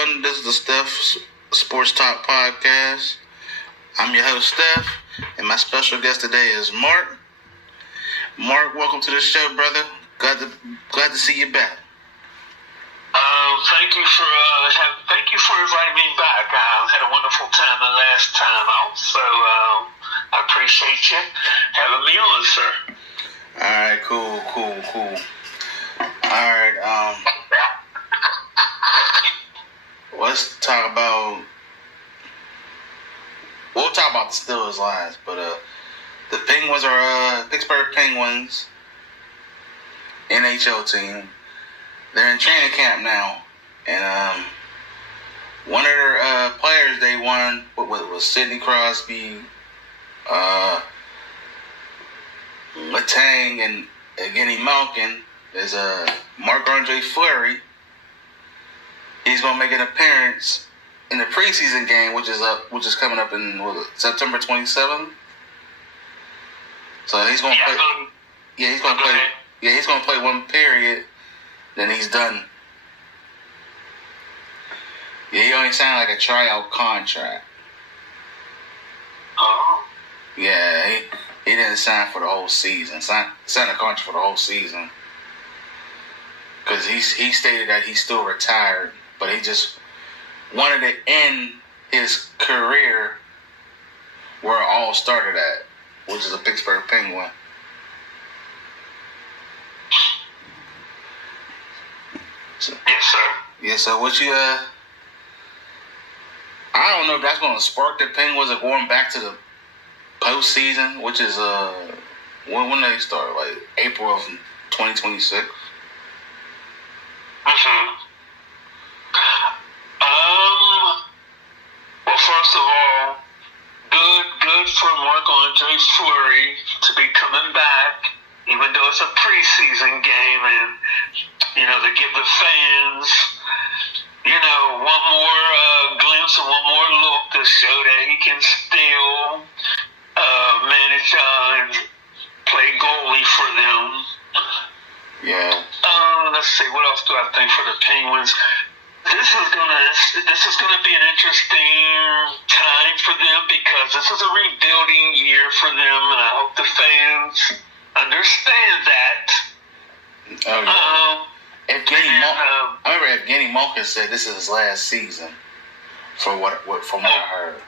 everyone? This is the Steph Sports Talk Podcast. I'm your host, Steph, and my special guest today is Mark. Mark, welcome to the show, brother. Glad to see you back. Thank you for inviting me back. I had a wonderful time the last time out, so I appreciate you having me on, sir. All right, cool. All right, let's talk about. We'll talk about the Steelers lines, but the Penguins are Pittsburgh Penguins NHL team. They're in training camp now, and one of their players they won was Sidney Crosby, Letang, and Evgeny Malkin. There's Marc-Andre Fleury. He's gonna make an appearance in the preseason game, which is coming up in September 27th. So he's gonna play. He's gonna play. Yeah, he's gonna play one period. Then he's done. Yeah, he only signed like a tryout contract. Oh. Yeah, he didn't sign for the whole season. Signed a contract for the whole season. Because he stated that he's still retired, but he just wanted to end his career where it all started at, which is a Pittsburgh Penguin. So, yes, sir. Yeah, so what you I don't know if that's going to spark the Penguins of going back to the postseason, which is when they start, like April of 2026. Well, first of all, good for Marc-Andre Fleury to be coming back, even though it's a preseason game, and to give the fans, one more glimpse and one more look to show that he can still manage and play goalie for them. Yeah. Let's see, what else do I think for the Penguins? This is gonna be an interesting time for them because this is a rebuilding year for them, and I hope the fans understand that. Oh yeah. I remember Evgeny Malkin said this is his last season. From what I heard.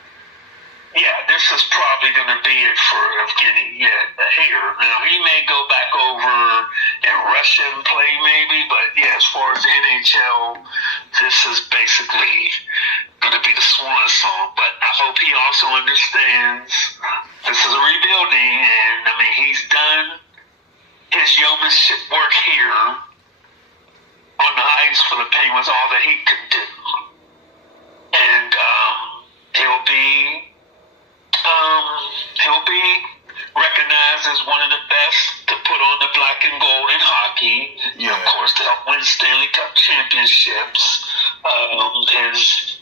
Yeah, this is probably going to be it for Evgeny here. Now, he may go back over and Russian play maybe, but yeah, as far as the NHL, this is basically going to be the swan song. But I hope he also understands this is a rebuilding, and he's done his yeomanship work here on the ice for the Penguins, all that he could do. And he'll be recognized as one of the best to put on the black and gold in hockey. Yeah. Of course, to help win Stanley Cup championships. His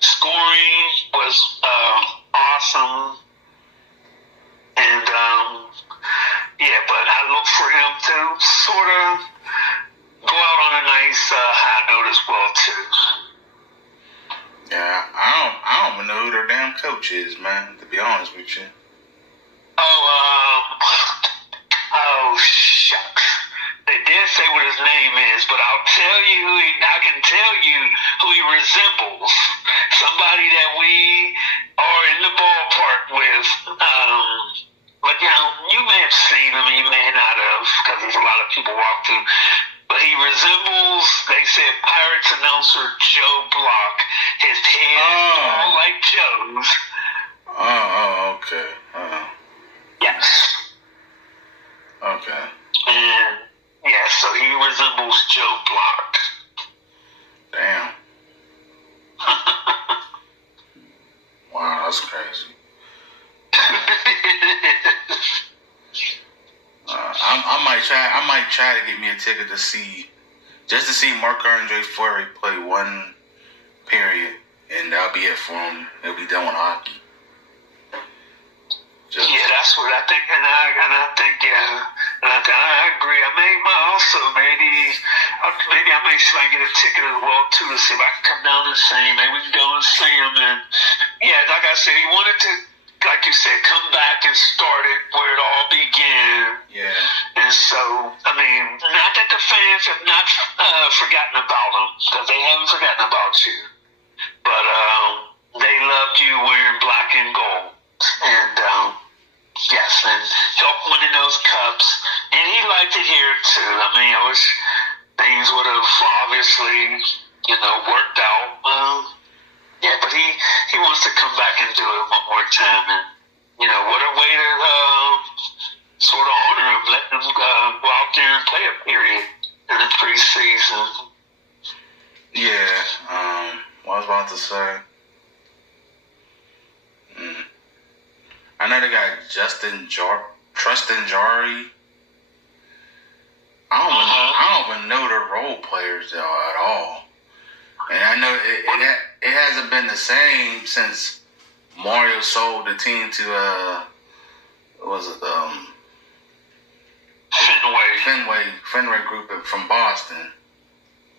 scoring was awesome. And, but I look for him to sort of go out on a nice high note as well, too. Yeah, I don't even know who their damn coach is, man, to be honest with you. Oh, shucks. They did say what his name is, but I can tell you who he resembles. Somebody that we are in the ballpark with. But, you may have seen him, you may not have, because there's a lot of people walk through. But he resembles, they said, Pirates announcer Joe Block. His head is all like Joe's. Oh, okay. Yes. Okay. And, so he resembles Joe Block. Damn. Wow, that's crazy. I might try to get me a ticket to see Marc-Andre Fleury play one period, and that'll be it for him. He'll be done with hockey. Yeah, that's what I think, and I think, yeah, and I agree. I may also maybe I may see if I can get a ticket as well too to see if I can come down and see him. Maybe we can go and see him. And yeah, like I said, he wanted to, like you said, come back and start it where it all began. Yeah. And so, I mean, not that the fans have not forgotten about him, because they haven't forgotten about you, but they loved you wearing black and gold. And yes, and help winning those cups, and he liked it here too. I mean, I wish things would have obviously, worked out. Yeah, but he wants to come back and do it one more time, and what a way to sort of honor him, let him go out there and play a period in the preseason. Yeah, what I was about to say. I know they got Tristan Jari. I don't even know the role players at all. And I know it hasn't been the same since Mario sold the team to Fenway Group from Boston.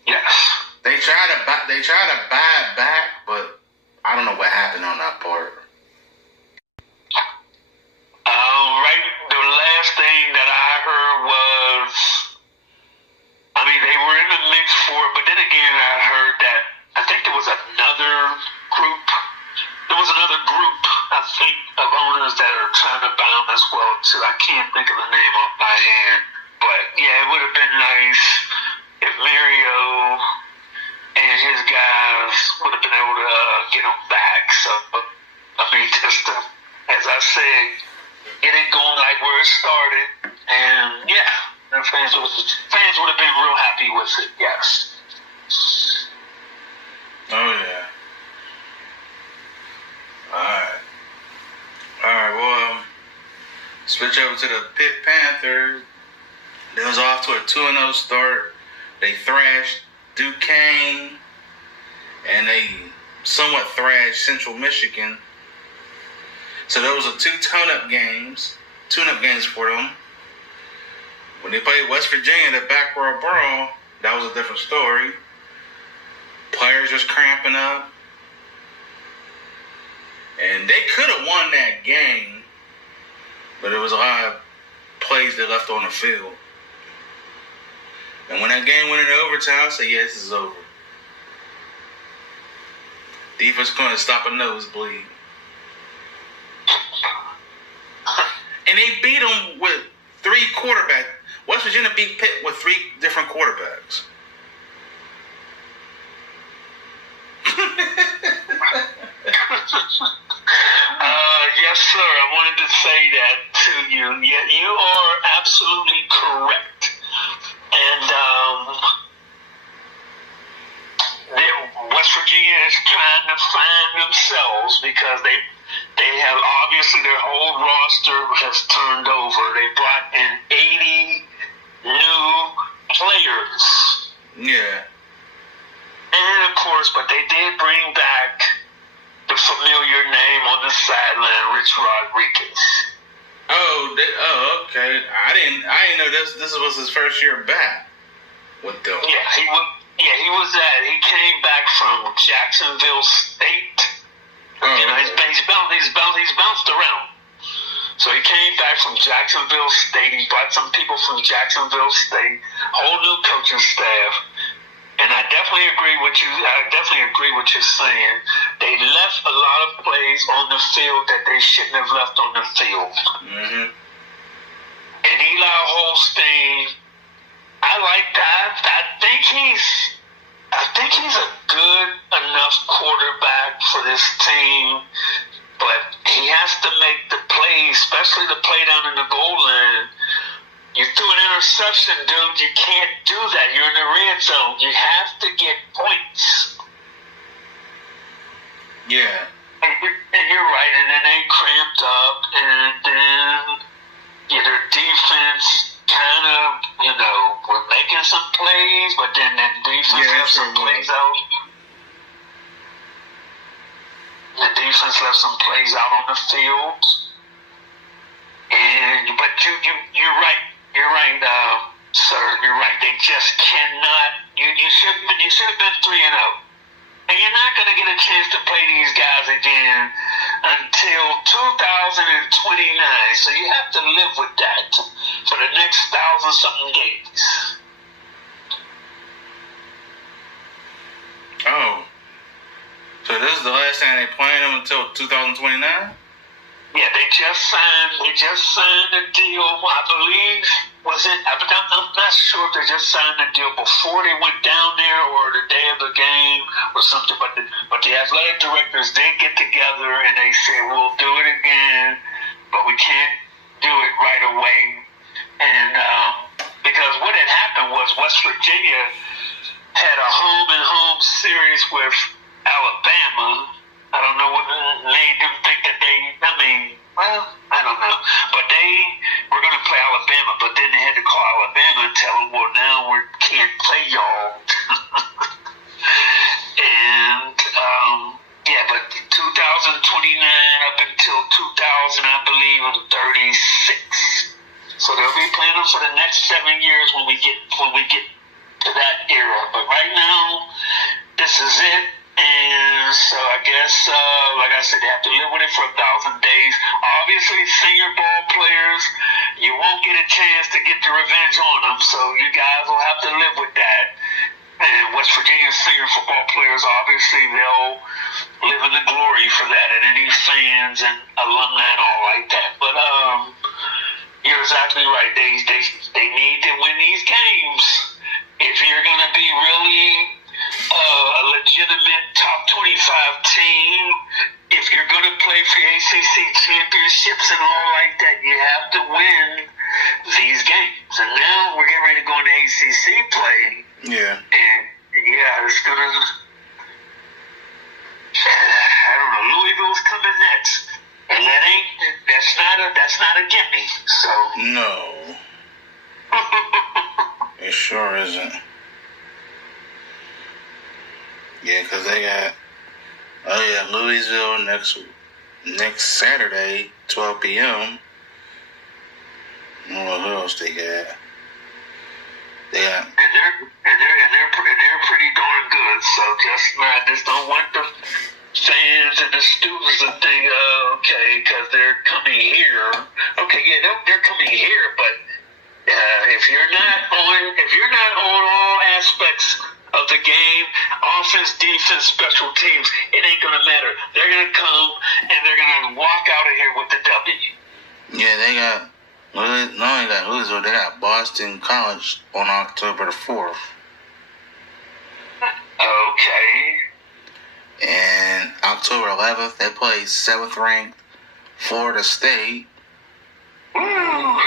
Yes. They tried to buy it back, but I don't know what happened on that part. The last thing that I heard was, I mean, they were in the mix for it, but then again, I heard that, I think there was another group, I think, of owners that are trying to buy them as well, too. I can't think of the name off my hand, but yeah, it would have been nice if Mario and his guys would have been able to get them back. So, I mean, just as I said, get it going like where it started, and yeah, the fans would have been real happy with it. Yes. Oh yeah. All right. Well, switch over to the Pitt Panthers. They was off to a 2-0 start. They thrashed Duquesne, and they somewhat thrashed Central Michigan. So those are two tune-up games for them. When they played West Virginia, the back row brawl, that was a different story. Players just cramping up. And they could have won that game, but there was a lot of plays they left on the field. And when that game went into overtime, I said, yeah, this is over. Defense couldn't stop a nosebleed. And they beat them with 3 quarterbacks. West Virginia beat Pitt with 3 different quarterbacks. Yes, sir. I wanted to say that to you. Yeah, you are absolutely correct. And West Virginia is trying to find themselves because they have obviously their whole roster has turned over. They brought in 80 new players. Yeah. And of course, but they did bring back the familiar name on the sideline, Rich Rodriguez. Okay. I didn't know this was his first year back with them. Yeah, he was that. He came back from Jacksonville State. He's bounced around. So he came back from Jacksonville State. He brought some people from Jacksonville State, whole new coaching staff. And I definitely agree with you. I definitely agree with you saying. They left a lot of plays on the field that they shouldn't have left on the field. Mm-hmm. And Eli Holstein, I like that. I think he's a good enough quarterback for this team, but he has to make the plays, especially the play down in the goal line. You threw an interception, dude. You can't do that. You're in the red zone. You have to get points. Yeah. And you're right. And then they cramped up, and then their defense kind of, were making some plays, but then that defense left some plays out. The defense left some plays out on the field. but you're right. You're right, sir. You're right. They just cannot. You should have been 3-0. And you're not going to get a chance to play these guys again until 2029. So you have to live with that for the next 1,000-something days. Oh. So this is the last time they playing them until 2029? Yeah, they just signed a deal, I believe. I'm not sure if they just signed the deal before they went down there or the day of the game or something, but the athletic directors did get together and they said, we'll do it again, but we can't do it right away. And because what had happened was West Virginia had a home-and-home series with Alabama. I don't know what they didn't think that I don't know. But they were going to play Alabama, but then they had to call Alabama and tell them, well, now we can't play y'all. And, but 2029 up until 2000, I believe, and 36. So they'll be playing them for the next 7 years when we get to that era. But right now, this is it. And so I guess, like I said, they have to live with it for 1,000 days. Obviously, senior ball players, you won't get a chance to get the revenge on them, so you guys will have to live with that. And West Virginia senior football players, obviously, they'll live in the glory for that, and any fans and alumni and all like that. But you're exactly right. They need to win these games. If you're going to be really a legitimate top 25 team, if you're going to play for ACC championships and all like that, you have to win these games. And now we're getting ready to go into ACC play. Yeah. And it's going to, I don't know, Louisville's coming next. And that's not a gimme. So. No. It sure isn't. Yeah, because they got, Louisville next Saturday, 12 p.m. I don't know who else they got. And they're pretty darn good. So just don't want the fans and the students to think, because they're coming here. Okay, yeah, they're coming here, but if you're not on all aspects of the game, offense, defense, special teams, it ain't going to matter. They're going to come and they're going to walk out of here with the W. Yeah, they got, not only got Louisville, they got Boston College on October the 4th. Okay. And October 11th, they play 7th ranked Florida State. Woo.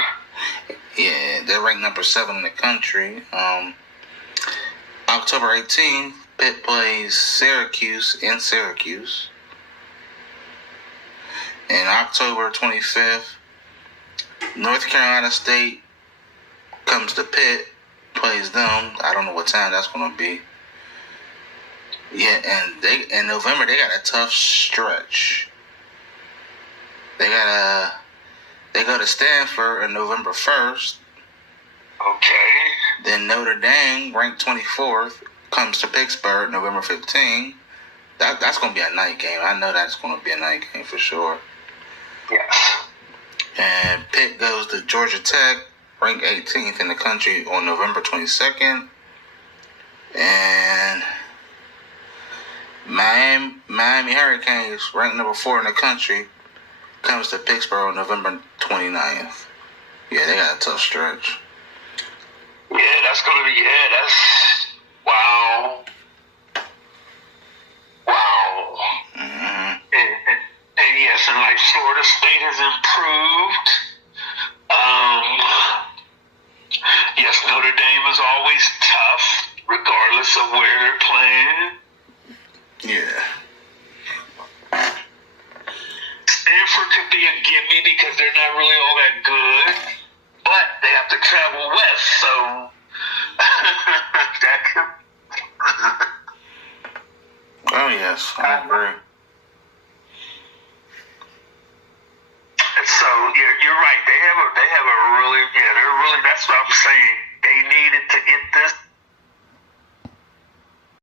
Yeah, they're ranked number 7 in the country. October 18th, Pitt plays Syracuse in Syracuse. And October 25th, North Carolina State comes to Pitt, plays them. I don't know what time that's going to be. Yeah, and in November they got a tough stretch. They go to Stanford on November 1st. Okay. Then Notre Dame, ranked 24th, comes to Pittsburgh November 15th. That's going to be a night game. I know that's going to be a night game for sure. Yes. And Pitt goes to Georgia Tech, ranked 18th in the country on November 22nd. And Miami Hurricanes, ranked number 4 in the country, comes to Pittsburgh on November 29th. Yeah, they got a tough stretch. Yeah, that's going to be, that's, wow. Mm-hmm. And yes, and like Florida State has improved. Yes, Notre Dame is always tough, regardless of where they're playing. Yeah. Stanford could be a gimme because they're not really all that good, but they have to travel west, so that could. Oh yes, I agree. So you're right. really, that's what I was saying.